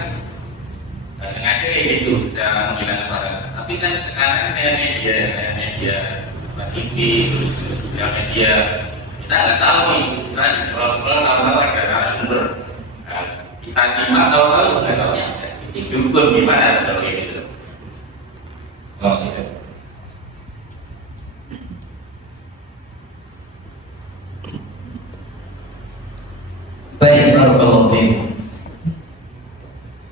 ngaji gitu bisa menghilangkan pahala. Tapi kan sekarang kayak media TV, terus sosial media, kita nggak tahu nih. Kita di scroll tahu-tahu ada narasumber. Kita simak tahu-tahu nggak tahunya itu dukun gimana kalau kayak gitu. Terima kasih. Baik, barakallahu fiikum.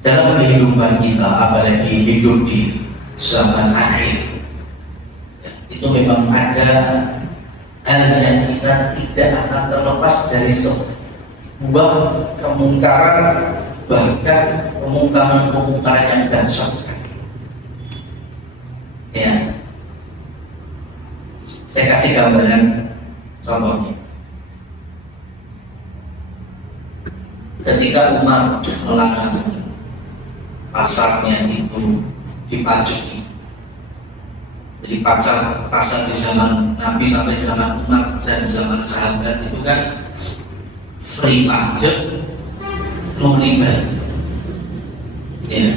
Dalam kehidupan kita, apalagi hidup di zaman akhir, itu memang ada hal yang kita tidak akan terlepas dari sebuah kemungkaran, bahkan kemungkaran yang dahsyat sekali. Ya, saya kasih gambaran contohnya. Ketika Umar melarang pasarnya itu dipajaki, jadi pasar di zaman Nabi sampai zaman Umar dan zaman sahabat itu kan free pajak, no riba. Ya,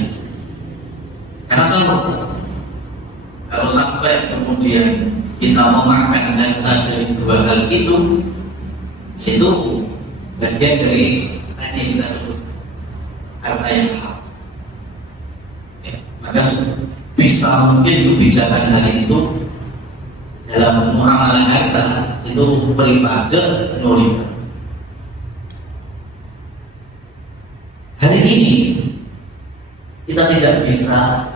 karena kalau sampai kemudian kita memakan harta dari dua hal itu bagian dari tadi yang kita sebut harta yang halal. Ya, maka bisa mungkin kebijakan hari itu dalam muamalah harta itu free pajak, no riba. Hari ini kita tidak bisa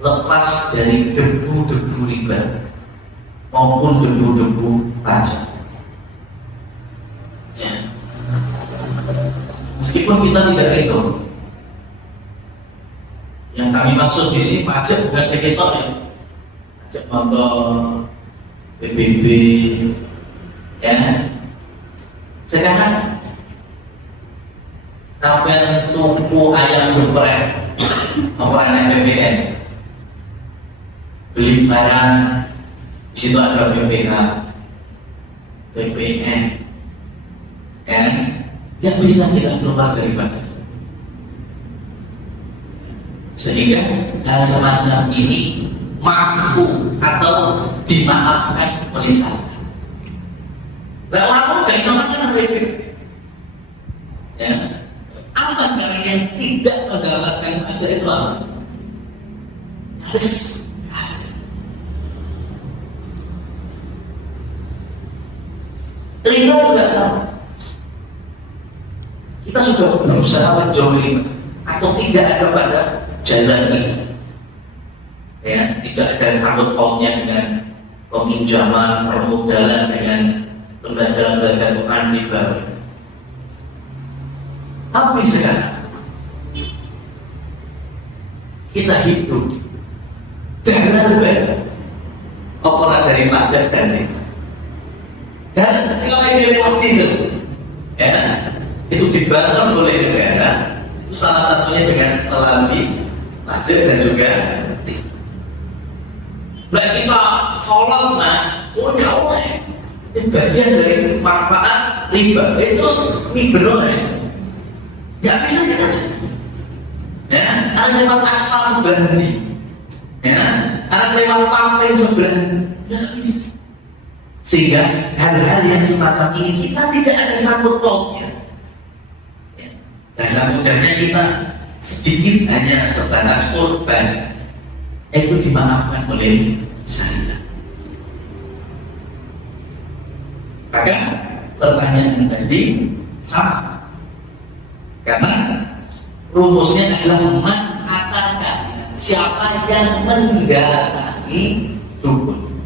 lepas dari debu-debu riba maupun debu-debu pajak. Ya. Meskipun kita tidak itu, yang kami maksud di sini pajak bukan sekitar ya, pajak motor, PBB, ya. Sekarang sampai tuku ayam geprek, apa PPN, beli barang, di situ ada BPK, BPN, ya. Yang bisa kita keluar daripada, sehingga hal semacam ini mampu atau dimaafkan oleh saya. Nah, orang mau jadi sama dengan BPN, ya. Apa sekarang yang tidak mendapatkan ajar Islam? Harus ada. Riba juga sama. Kita sudah berusaha menjauhi riba atau tidak ada pada jalan ini. Ya, tidak ada sangkut pautnya dengan peminjaman, permodalan dengan lembaga-lembaga keuangan riba. Tapi sekarang kita hidup dalam operan dari pajak dan riba. Dan sekarang ini waktu itu, ya, itu dibangun oleh negara. Itu salah satunya dengan melalui pajak dan juga riba. Nah kita kolot mas, udah ini bagian dari manfaat riba. Itu mibro ya, nggak bisa dikasih. Ya, karena lewat aspal sebelah ini, ya, karena lewat paving sebelah ini, nggak bisa. Sehingga hal-hal yang semacam ini kita tidak ada sangkut pautnya. Ya, dasar mudahnya kita sedikit hanya sebatas korban. Itu dimaafkan oleh saya. Maka pertanyaan tadi sama, karena rumusnya adalah man atakan, siapa yang mendatangi dukun,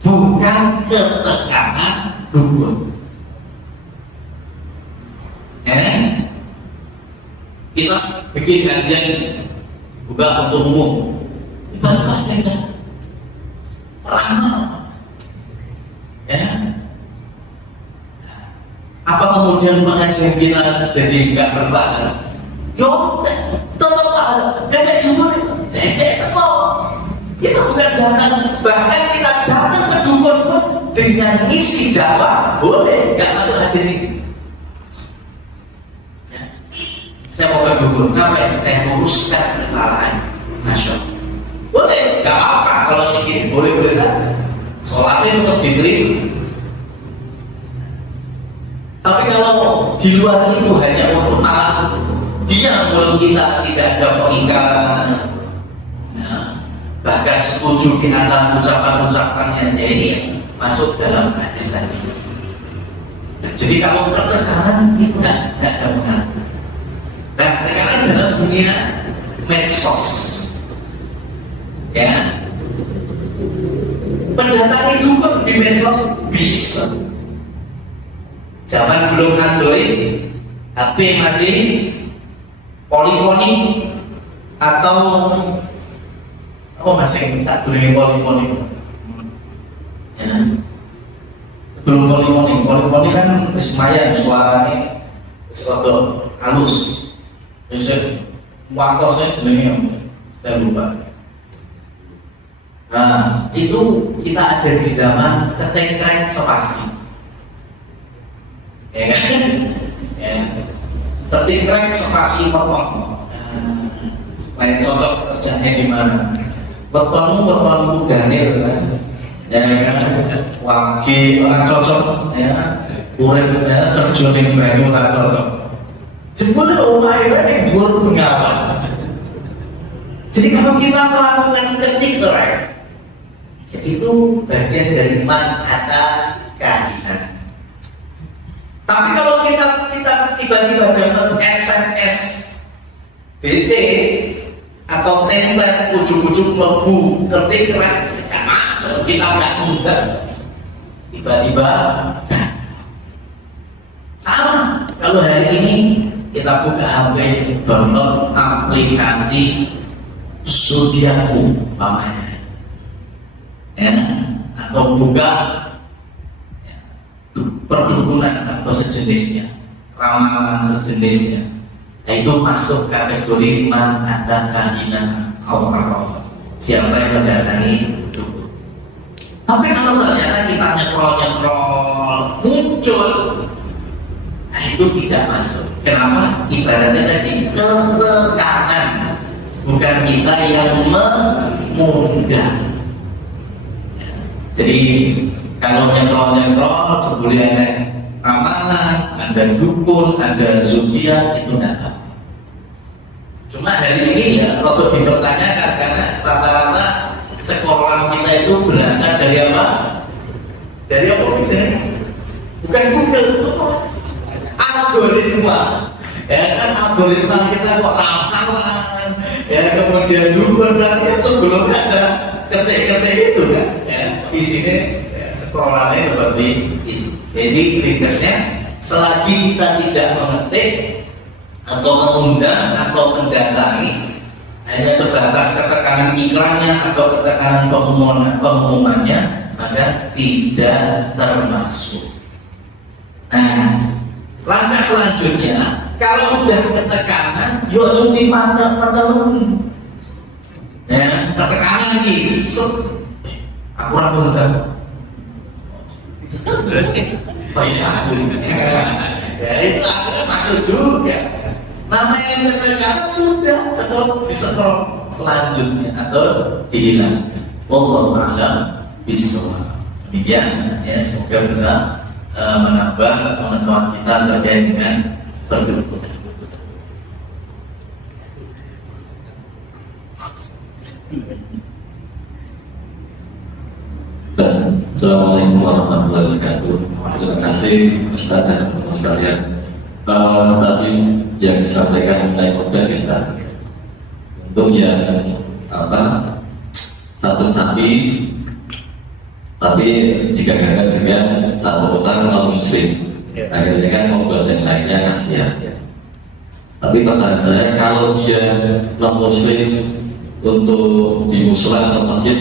bukan ketekanan dukun. Kita bikin kajian buka untuk umum, ibadah dengan ramal, ya. Apa kemudian pengajian kita jadi nggak berpahala? Yo, tetap pahala. Gak ada dukun, tetap. Kita bukan datang, bahkan kita datang ke dukun pun dengan isi dakwah boleh, nggak masuk hadis ini. Saya mau ke dukun, ngapain? Saya meluruskan kesalahan. Masya Allah. Boleh, nggak apa-apa kalau ingin, boleh-boleh saja. Sholatnya tetap diterima. Tapi kalau di luar itu hanya untuk alat, dia menurut kita tidak ada pengingkaran. Nah, bahkan setuju di antara ucapan-ucapannya, ini masuk dalam hadis tadi. Nah, jadi kalau ketekanan itu tidak ada pengaruh. Nah, sekarang dalam dunia medsos, ya, pendatangan dukun di medsos bisa. Zaman belum Android, HP masih poliponi atau apa masih tak boleh poliponi. Ya. Sebelum poliponi kan lumayan suaranya sesuatu halus. Jadi waktu saya sebenarnya saya lupa. Nah itu kita ada di zaman ketekrek spasi, ya kan? Ya. Ketekrek spasi potong, supaya cocok kerjanya gimana? Potongmu Daniel, ya kan? Wagi orang cocok, ya. Urip terjun yang banyu orang cocok. Jempolnya umainya yang buruk pengawan. Jadi kalau kita melakukan ketik-rek, itu bagian dari man ada kahinan. Tapi kalau kita tiba-tiba dapat SMS BC atau template ujung-ujung lebu ketik-rek, tidak masuk, kita nggak mudah. Tiba-tiba sama. Kalau hari ini kita buka HP, download aplikasi Zodiaku namanya, ya, atau buka ya, perdukunan atau sejenisnya, ramalan sejenisnya, itu masuk kategori man ada kahinan Allah. Siapa yang mendatangi dukun. Tapi kalau ternyata kita nyekrol muncul, nah itu tidak masuk. Kenapa? Ibaratnya tadi ketekanan, bukan kita yang mengundang. Jadi kalau nyekrol sebelumnya ramalan, ada dukun, ada zodiak, itu tidak ada. Cuma hari ini ya kalau dipertanyakan karena rata-rata sekolah kita itu berangkat dari apa? Dari apa misalnya? Bukan Google, algoritma. Ya kan algoritma kita kok ramalan, ya kemudian dukun dan sebelumnya ada ketik-ketik itu kan. Ya, di sini ya, scrollannya seperti itu. Jadi ringkasnya, selagi kita tidak mengetik atau mengundang atau mendatangi hanya sebatas ketekanan iklannya atau ketekanan pengumumannya, maka tidak termasuk. Nah, langkah selanjutnya, kalau sudah ketekanan, yuk cuti pada lebih. Ya, ketekanan ini, aku ragu tahu. Ya itu akhirnya masuk juga. Namanya yang ketekanan sudah tetap bisa selanjutnya atau dihilangkan. Wallahu a'lam bishawab. Demikian ya, semoga bisa menambah pengetahuan kita terkait dengan perdukunan. Assalamualaikum warahmatullahi wabarakatuh. Terima kasih Ustaz dan teman sekalian. Tadi yang disampaikan mengenai khotbah Ustaz, untuk yang satu sapi, tapi jika gagal dengan satu orang non muslim, akhirnya kan membuat yang lainnya kasihan. Tapi pertanyaan saya, kalau dia non muslim untuk di musola atau masjid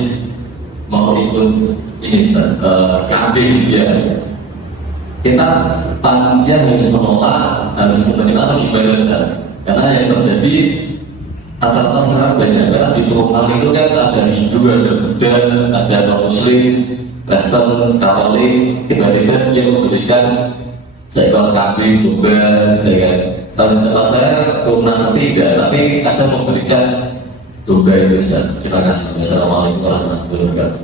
mau ikut ini kambing ya, kita panitia harus menolak, harus menerima atau gimana Ustaz? Karena yang terjadi rata-rata sekarang banyak, karena di rumah itu kan ada Hindu, ada Buddha, ada non-Muslim, Kristen, Katolik, tiba-tiba dia memberikan seekor kambing, domba, ya kan? Kalau saya merasa tidak, tapi kadang memberikan domba itu Ustaz. Terima kasih. Wassalamualaikum warahmatullahi wabarakatuh.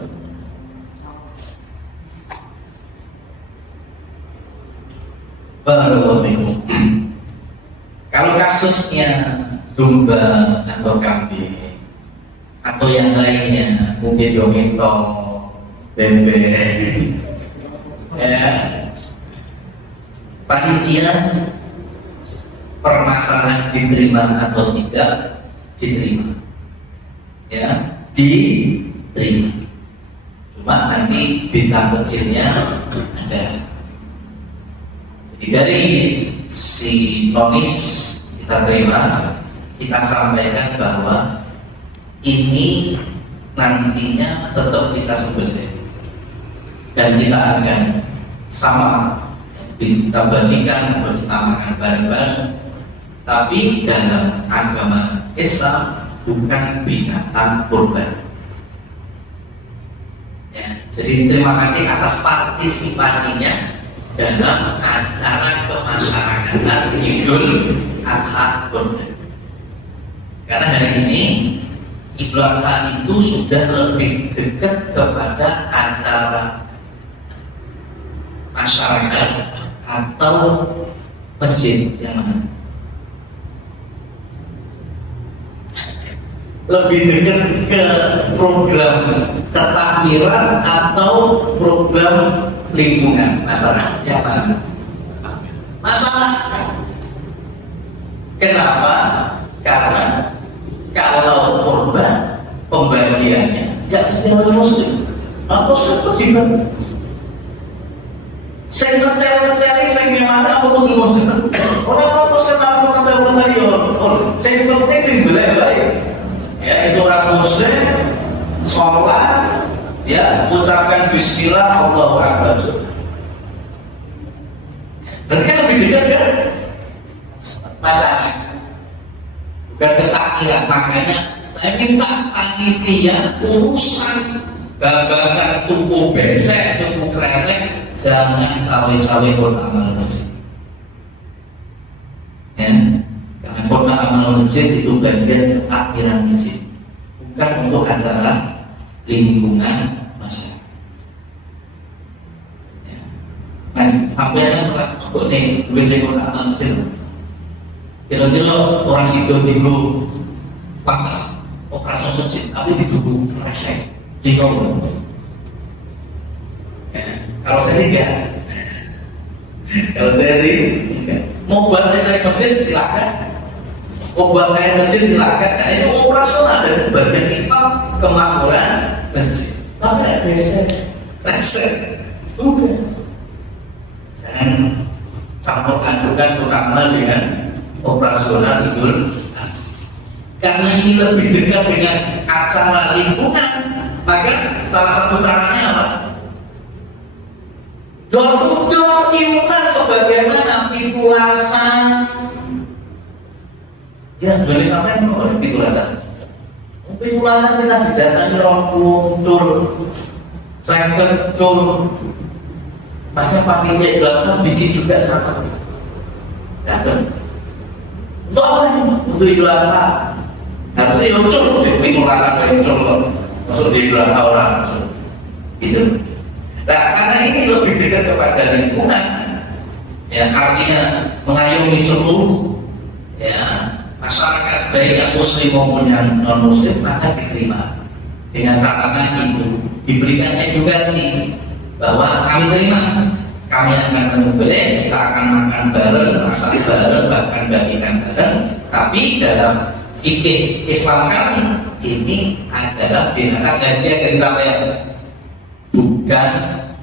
Barakallahu. Kalau kasusnya domba atau kambing atau yang lainnya, mungkin domito, bebek, ya, panitia permasalahan diterima atau tidak diterima, ya, diterima. Cuma nanti bintang kecilnya ada. Jadi dari si nonis kita terima, kita sampaikan bahwa ini nantinya tetap kita sebutkan dan kita akan sama kita bagikan atau kita makan bareng-bareng, tapi dalam agama Islam bukan binatang kurban. Ya, jadi terima kasih atas partisipasinya dalam acara kemasyarakatan Idul Adha kurban. Karena hari ini Idul Adha itu sudah lebih dekat kepada acara masyarakat atau masjid yang mana? Lebih dekat ke program ketakbiran atau program lingkungan masyarakat yang mana? Masyarakat. Kenapa? Karena kalau korban pembagiannya nggak mesti orang muslim. Muslim itu juga. Saya ngecari, saya gimana aku tuh muslim. Orang muslim aku ngecari orang. Saya penting sih baik. Ya itu orang muslim sholat, ya ucapkan Bismillah Allahu Akbar. Dan kan lebih dekat kan masyarakat, bukan ketakbiran. Makanya saya minta panitia urusan babakan tuku besek, tuku kresek, jangan cawe-cawe kota amal masjid. Ya, karena kota amal masjid itu bagian ketakbiran masjid, bukan untuk acara lingkungan masyarakat. Ya. Sampai yang pernah mobilnya kotak mesin. Kira-kira orang sido tinggu pakar operasi mesin, tapi ditunggu resek di ngomong. Kalau saya tidak, kalau saya sih mau buat listrik mesin silakan, mau buat air mesin silakan, karena itu operasional dari bagian infak kemakmuran mesin. Tapi tidak bisa resek, bukan. Jangan campur adukan terutama dengan operasional tidur, karena ini lebih dekat dengan acara lingkungan. Maka salah satu caranya apa? Door to door iuran sebagaimana pitulasan. Ya, boleh apa yang mau pitulasan? Pitulasan kita didatangi orang muncul, saya kecul, maka panitia belakang bikin juga sama. Datang. Untuk apa ini? Untuk Idul Adha. Harusnya muncul, pitulasan muncul, masuk di Idul Adha orang. Itu. Nah, karena ini lebih dekat kepada lingkungan, ya artinya mengayomi seluruh ya masyarakat baik yang muslim maupun yang non muslim, maka diterima dengan catatan itu diberikan edukasi bahwa kami terima, kami akan menyembelih, kita akan makan bareng, masak bareng, bahkan bagikan bareng. Tapi dalam fikih Islam kami ini adalah binatang bagian dari sampean, bukan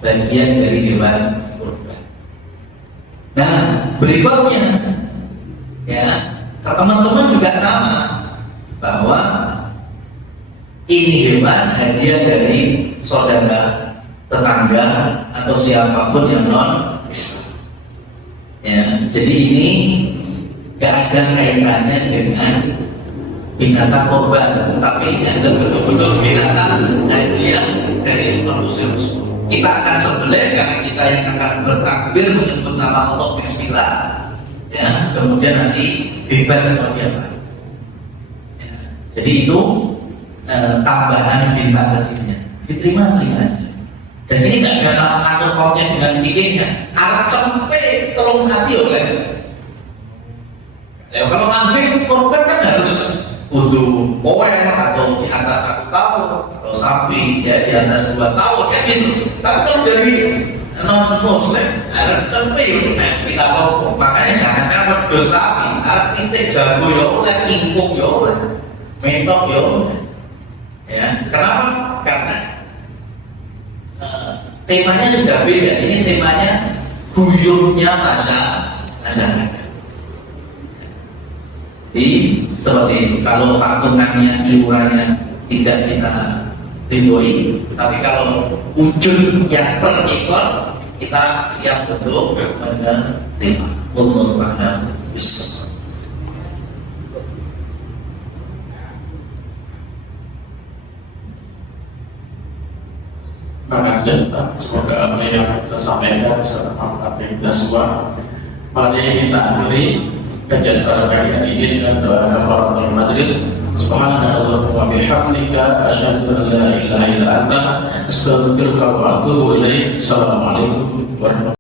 bagian dari hewan kurban. Nah, berikutnya ya teman-teman juga sama, bahwa ini hewan hadiah dari saudara, tetangga, atau siapapun yang non Islam. Ya, jadi ini gak ada kaitannya dengan binatang korban, tapi ini adalah betul-betul binatang hadiah dari non Muslim. Kita akan sembelih karena kita yang akan bertakbir menyebut nama Allah Bismillah. Ya, kemudian nanti bebas seperti apa. Ya, jadi itu tambahan bintang kecilnya, diterima-terima aja. Dan ini nggak ada satu pautnya dengan fikihnya. Arab cempe tolong kasih oleh. Ya, kalau kambing korban kan harus butuh poin atau di atas 1 tahun, atau sapi ya di atas 2 tahun ya gitu. Tapi kalau dari non muslim Arab cempe kita pokok, makanya jangan kawan bersapi. Arab kita jago ya oleh, ingkung ya oleh, mentok ya oleh. Ya, kenapa? Karena temanya sudah beda. Ini temanya guyurnya masyarakat. Jadi seperti itu. Kalau patungannya, iurannya tidak kita ridhoi, tapi kalau ujung yang per ekor kita siap untuk menerima. Wallahu a'lam bishawab. Terima kasih Ustaz. Semoga apa yang kita sampaikan bisa bermanfaat bagi kita semua. Mari kita akhiri kajian pada pagi hari ini dengan doa kafaratul majlis. Subhanakallahumma wa bihamdika asyhadu an la ilaha illa anta astaghfiruka wa atubu ilaik. Assalamualaikum warahmatullahi wabarakatuh.